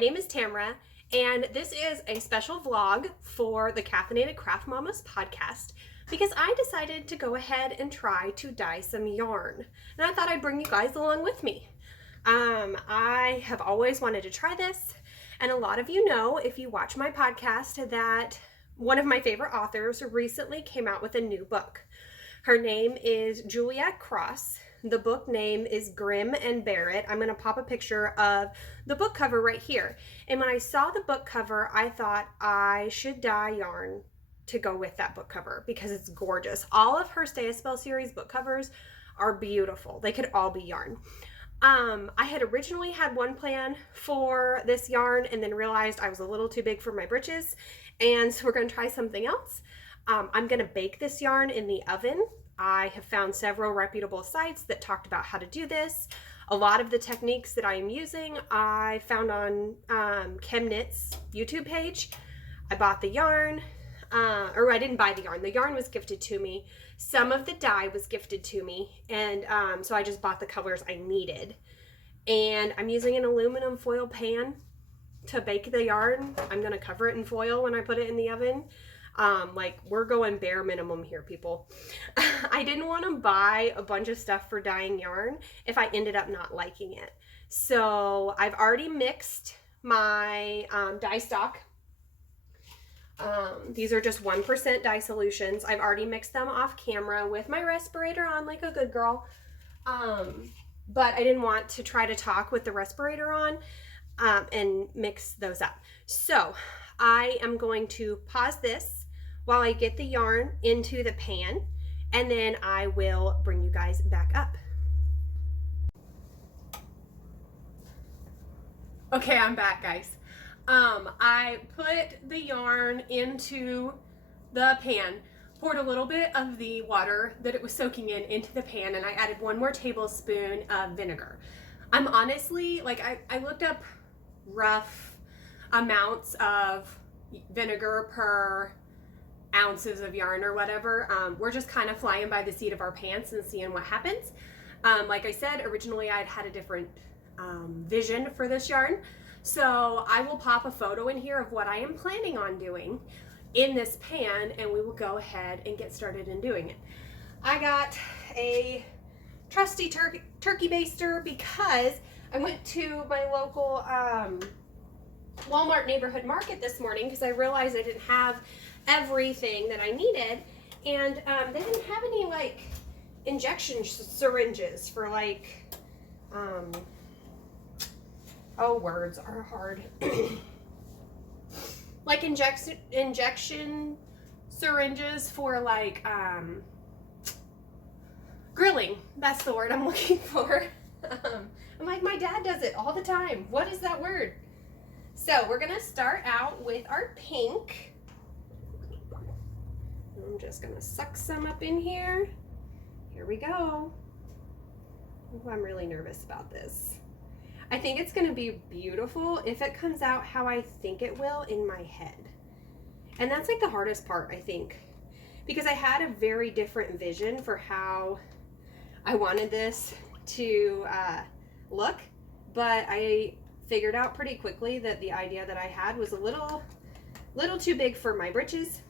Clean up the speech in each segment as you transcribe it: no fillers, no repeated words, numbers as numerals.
name is Tamara, and this is a special vlog for the Caffeinated Craft Mamas podcast because I decided to go ahead and try to dye some yarn. And I thought I'd bring you guys along with me. I have always wanted to try this, and a lot of you know, if you watch my podcast, that one of my favorite authors recently came out with a new book. Her name is Juliet Cross. The book name is Grim and Barrett. I'm going to pop a picture of the book cover right here. And when I saw the book cover, I thought I should dye yarn to go with that book cover because it's gorgeous. All of her Stay a Spell series book covers are beautiful. They could all be yarn. I had originally had one plan for this yarn and then realized I was a little too big for my britches. And so we're going to try something else. I'm going to bake this yarn in the oven. I have found several reputable sites that talked about how to do this. A lot of the techniques that I am using, I found on ChemKnit's YouTube page. I bought the yarn, or I didn't buy the yarn. The yarn was gifted to me. Some of the dye was gifted to me, and so I just bought the colors I needed. And I'm using an aluminum foil pan to bake the yarn. I'm going to cover it in foil when I put it in the oven. Like we're going bare minimum here, people. I didn't want to buy a bunch of stuff for dyeing yarn if I ended up not liking it. So I've already mixed my dye stock. These are just 1% dye solutions. I've already mixed them off camera with my respirator on like a good girl. But I didn't want to try to talk with the respirator on and mix those up. So I am going to pause this while I get the yarn into the pan, and then I will bring you guys back up. Okay, I'm back, guys. I put the yarn into the pan, poured a little bit of the water that it was soaking in into the pan, and I added 1 more tablespoon of vinegar. I'm honestly, like, I looked up rough amounts of vinegar per ounces of yarn or whatever. We're just kind of flying by the seat of our pants and seeing what happens. Like I said, originally I'd had a different vision for this yarn. So I will pop a photo in here of what I am planning on doing in this pan, and we will go ahead and get started in doing it. I got a trusty turkey baster because I went to my local Walmart neighborhood market this morning because I realized I didn't have everything that I needed, and they didn't have any like injection syringes for like oh, words are hard. Like injection syringes for like grilling. That's the word I'm looking for. I'm like, my dad does it all the time. What is that word? So we're gonna start out with our pink. I'm just gonna suck some up in here. Here we go. Oh, I'm really nervous about this. I think it's gonna be beautiful if it comes out how I think it will in my head. And that's like the hardest part, I think, because I had a very different vision for how I wanted this to look, but I figured out pretty quickly that the idea that I had was a little too big for my britches.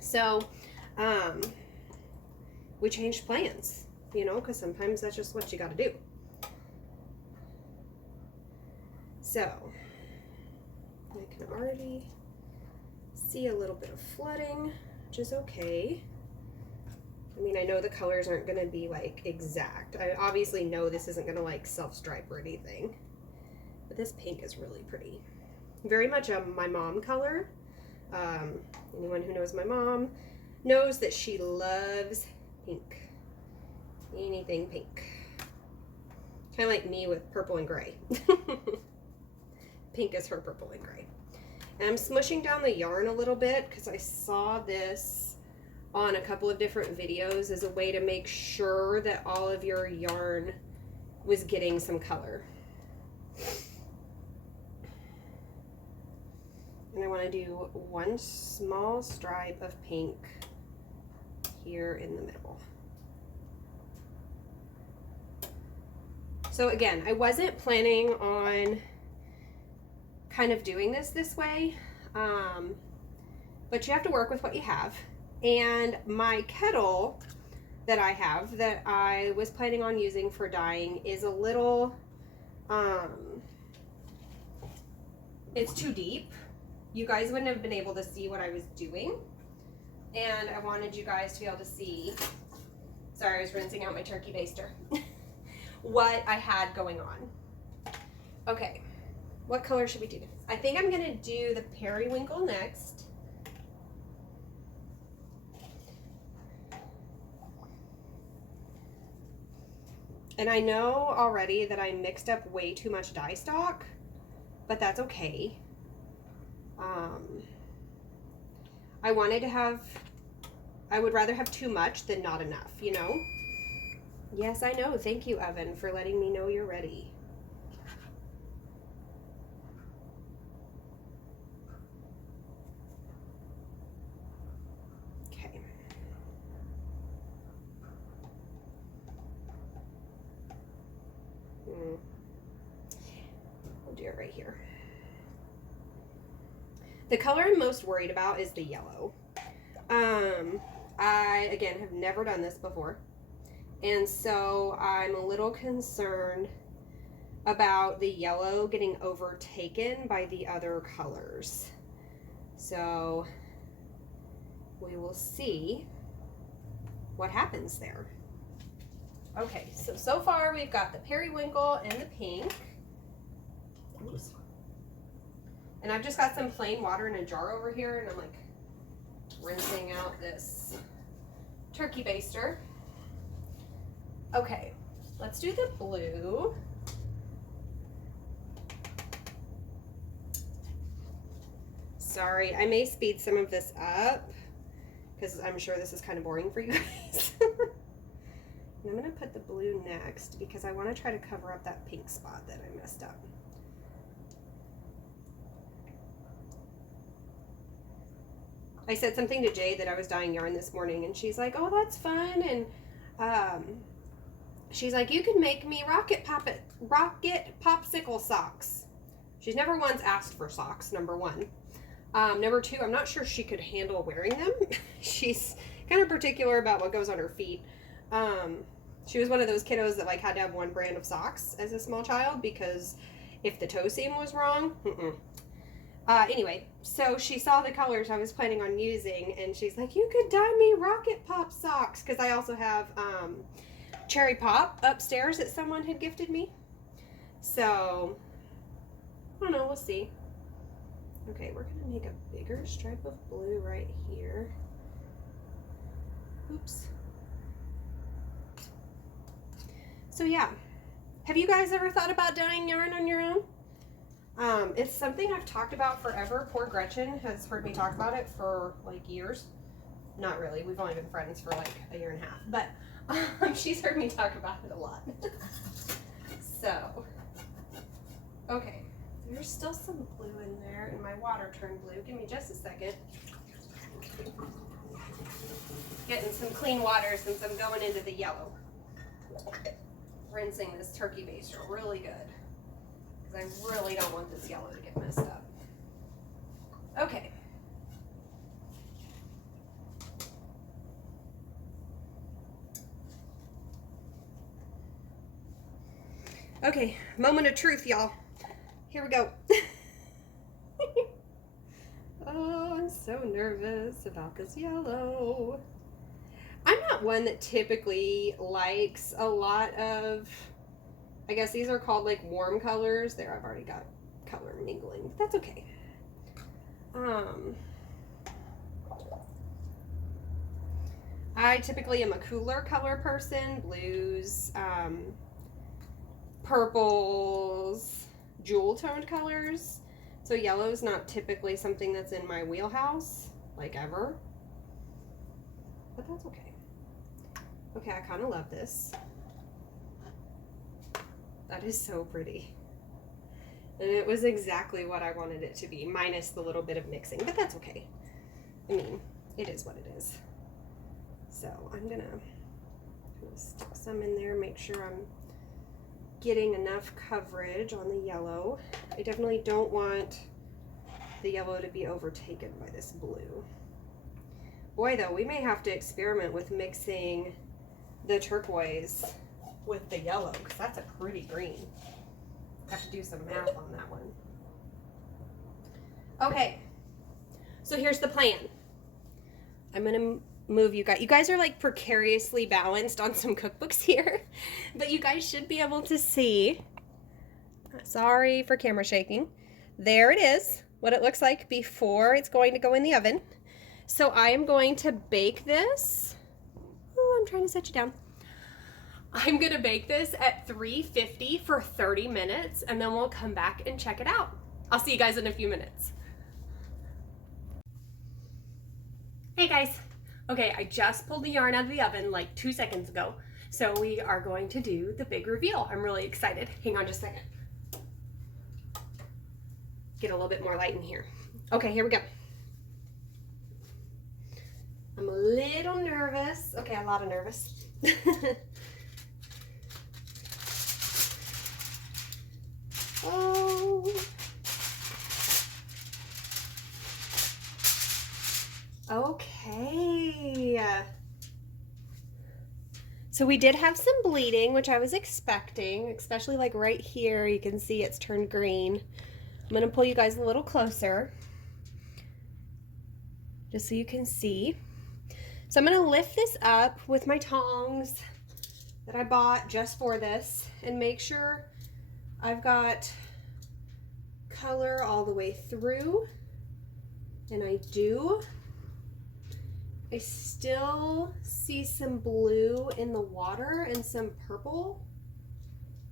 So we changed plans, you know, because sometimes that's just what you got to do. So I can already see a little bit of flooding, which is okay. I mean, I know the colors aren't going to be like exact. I obviously know this isn't going to like self-stripe or anything, but this pink is really pretty. Very much a my mom color. Anyone who knows my mom knows that she loves pink. Anything pink. Kind of like me with purple and gray. Pink is her purple and gray. And I'm smushing down the yarn a little bit because I saw this on a couple of different videos as a way to make sure that all of your yarn was getting some color. And I want to do 1 small stripe of pink here in the middle. So again, I wasn't planning on kind of doing this way. But you have to work with what you have. And my kettle that I have that I was planning on using for dyeing is a little, it's too deep. You guys wouldn't have been able to see what I was doing. And I wanted you guys to be able to see, sorry, I was rinsing out my turkey baster, what I had going on. Okay, what color should we do? I think I'm gonna do the periwinkle next. And I know already that I mixed up way too much dye stock, but that's okay. I wanted to have, I would rather have too much than not enough, you know? Yes, I know. Thank you, Evan, for letting me know you're ready. Okay. We'll do it right here. The color I'm most worried about is the yellow. I, again, have never done this before. And so I'm a little concerned about the yellow getting overtaken by the other colors. So we will see what happens there. Okay, so far we've got the periwinkle and the pink. Oops. And I've just got some plain water in a jar over here, and I'm like rinsing out this turkey baster. Okay, let's do the blue. Sorry, I may speed some of this up because I'm sure this is kind of boring for you guys. And I'm gonna put the blue next because I want to try to cover up that pink spot that I messed up. I said something to Jay that I was dyeing yarn this morning, and she's like, "Oh, that's fun," and she's like, "You can make me rocket popsicle socks." She's never once asked for socks, number one. Number two, I'm not sure she could handle wearing them. She's kind of particular about what goes on her feet. She was one of those kiddos that like had to have one brand of socks as a small child because if the toe seam was wrong, anyway, so she saw the colors I was planning on using, and she's like, "You could dye me Rocket Pop socks," because I also have Cherry Pop upstairs that someone had gifted me. So, I don't know, we'll see. Okay, we're going to make a bigger stripe of blue right here. Oops. So yeah, have you guys ever thought about dyeing yarn on your own? It's something I've talked about forever. Poor Gretchen has heard me talk about it for like years. Not really, we've only been friends for like a year and a half, but she's heard me talk about it a lot. So, okay, there's still some blue in there and my water turned blue. Give me just a second. Getting some clean water since I'm going into the yellow. Rinsing this turkey baster really good. I really don't want this yellow to get messed up. Okay. Okay, moment of truth, y'all. Here we go. Oh, I'm so nervous about this yellow. I'm not one that typically likes a lot of, I guess these are called like warm colors. There, I've already got color mingling, but that's okay. I typically am a cooler color person, blues, purples, jewel toned colors. So yellow is not typically something that's in my wheelhouse, like ever, but that's okay. Okay, I kind of love this. That is so pretty. And it was exactly what I wanted it to be, minus the little bit of mixing, but that's okay. I mean, it is what it is. So I'm gonna stick some in there, make sure I'm getting enough coverage on the yellow. I definitely don't want the yellow to be overtaken by this blue. Boy, though, we may have to experiment with mixing the turquoise with the yellow, because that's a pretty green. Have to do some math on that one. Okay, so here's the plan. I'm gonna move you guys. You guys are like precariously balanced on some cookbooks here, but you guys should be able to see. Sorry for camera shaking. There it is, what it looks like before it's going to go in the oven. So I am going to bake this. Oh, I'm trying to set you down. I'm gonna bake this at 350 for 30 minutes, and then we'll come back and check it out. I'll see you guys in a few minutes. Hey guys. Okay, I just pulled the yarn out of the oven like 2 seconds ago, so we are going to do the big reveal. I'm really excited. Hang on just a second. Get a little bit more light in here. Okay, here we go. I'm a little nervous. Okay, a lot of nervous. Oh. Okay. So we did have some bleeding, which I was expecting, especially like right here. You can see it's turned green. I'm going to pull you guys a little closer just so you can see. So I'm going to lift this up with my tongs that I bought just for this and make sure I've got color all the way through, and I do. I still see some blue in the water and some purple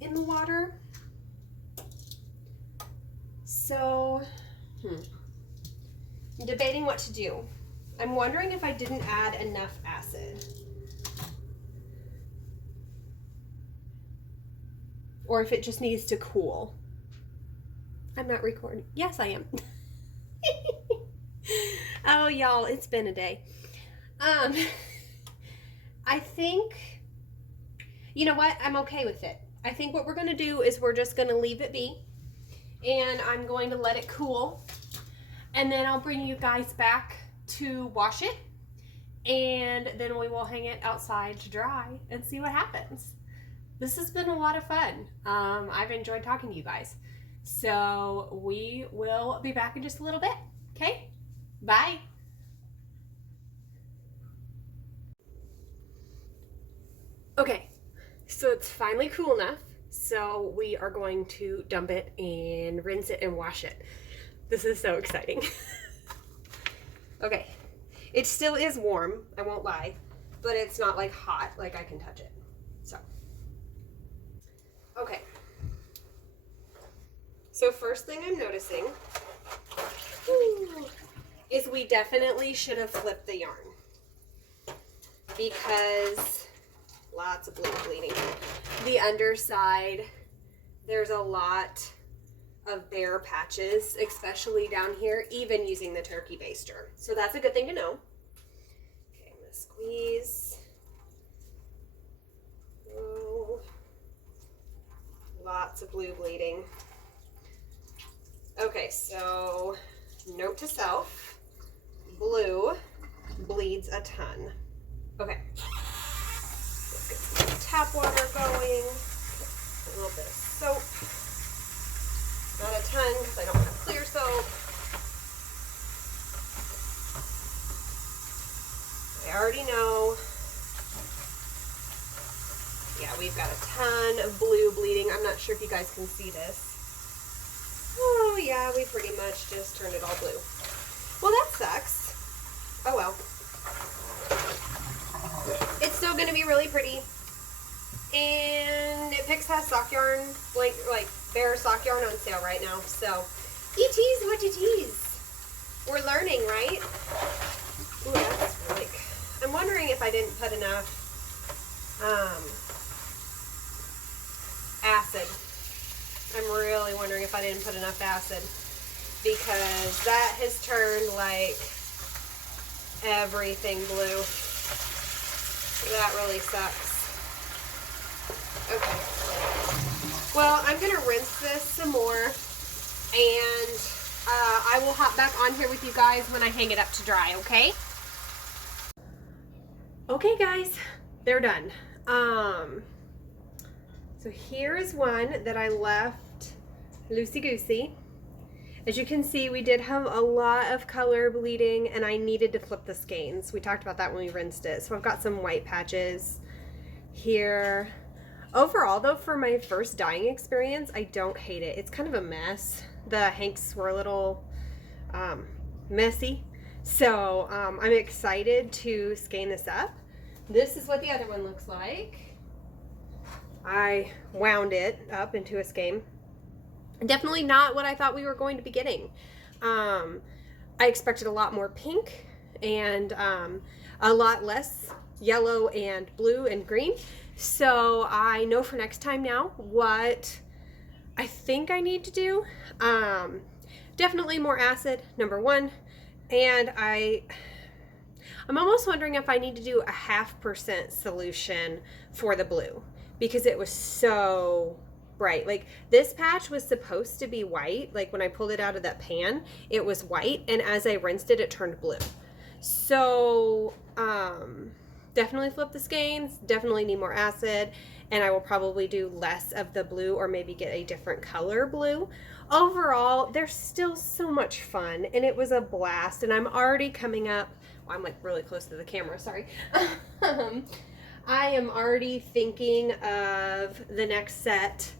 in the water. So, I'm debating what to do. I'm wondering if I didn't add enough acid. Or if it just needs to cool. I'm not recording. Yes, I am. Oh, y'all, it's been a day. I think, you know what? I'm okay with it. I think what we're going to do is we're just going to leave it be. And I'm going to let it cool. And then I'll bring you guys back to wash it. And then we will hang it outside to dry and see what happens. This has been a lot of fun. I've enjoyed talking to you guys. So we will be back in just a little bit. Okay? Bye. Okay, so it's finally cool enough. So we are going to dump it and rinse it and wash it. This is so exciting. Okay, it still is warm, I won't lie, but it's not like hot, like I can touch it. So, okay. So first thing I'm noticing is we definitely should have flipped the yarn because lots of blue bleeding. The underside, there's a lot of bare patches, especially down here, even using the turkey baster. So that's a good thing to know. Okay, I'm gonna squeeze. Oh, lots of blue bleeding. Okay, so note to self, blue bleeds a ton. Okay. Let's get some tap water going, a little bit of soap, not a ton because I don't have clear soap. I already know, yeah, we've got a ton of blue bleeding. I'm not sure if you guys can see this. Oh yeah, we pretty much just turned it all blue. Well, that sucks. Oh well. It's still going to be really pretty. And Knit has sock yarn, like bare sock yarn on sale right now. So, you tease what you tease. We're learning, right? Ooh, that's like, I'm wondering if I didn't put enough acid. I'm really wondering if I didn't put enough acid because that has turned like everything blue. That really sucks. Okay. Well, I'm going to rinse this some more, and I will hop back on here with you guys when I hang it up to dry, okay? Okay, guys, they're done. So here's one that I left loosey-goosey. As you can see, we did have a lot of color bleeding, and I needed to flip the skeins. We talked about that when we rinsed it. So I've got some white patches here. Overall, though, for my first dyeing experience, I don't hate it. It's kind of a mess. The hanks were a little messy. So I'm excited to skein this up. This is what the other one looks like. I wound it up into a skein. Definitely not what I thought we were going to be getting. I expected a lot more pink and a lot less yellow and blue and green. So I know for next time now what I think I need to do. Definitely more acid, number one. And I'm almost wondering if I need to do a 0.5% solution for the blue, because it was so bright. Like, this patch was supposed to be white. Like, when I pulled it out of that pan, it was white, and as I rinsed it, it turned blue. So definitely flip the skeins, definitely need more acid, and I will probably do less of the blue, or maybe get a different color blue. Overall, they're still so much fun, and it was a blast, and I'm already coming up, well, I'm like really close to the camera, sorry. I am already thinking of the next set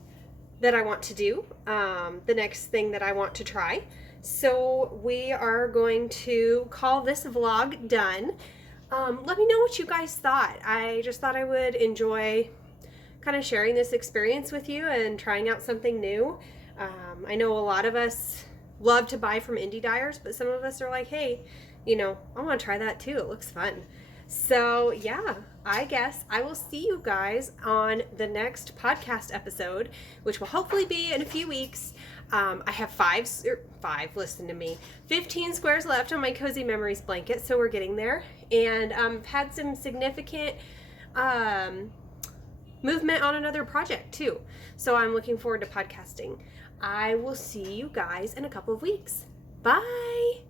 that I want to do, the next thing that I want to try. So we are going to call this vlog done. Let me know what you guys thought. I just thought I would enjoy kind of sharing this experience with you and trying out something new. I know a lot of us love to buy from indie dyers, but some of us are like, hey, you know, I want to try that too. It looks fun. So yeah, I guess I will see you guys on the next podcast episode, which will hopefully be in a few weeks. I have 15 squares left on my Cozy Memories blanket, so we're getting there. And I've had some significant movement on another project too. So I'm looking forward to podcasting. I will see you guys in a couple of weeks. Bye!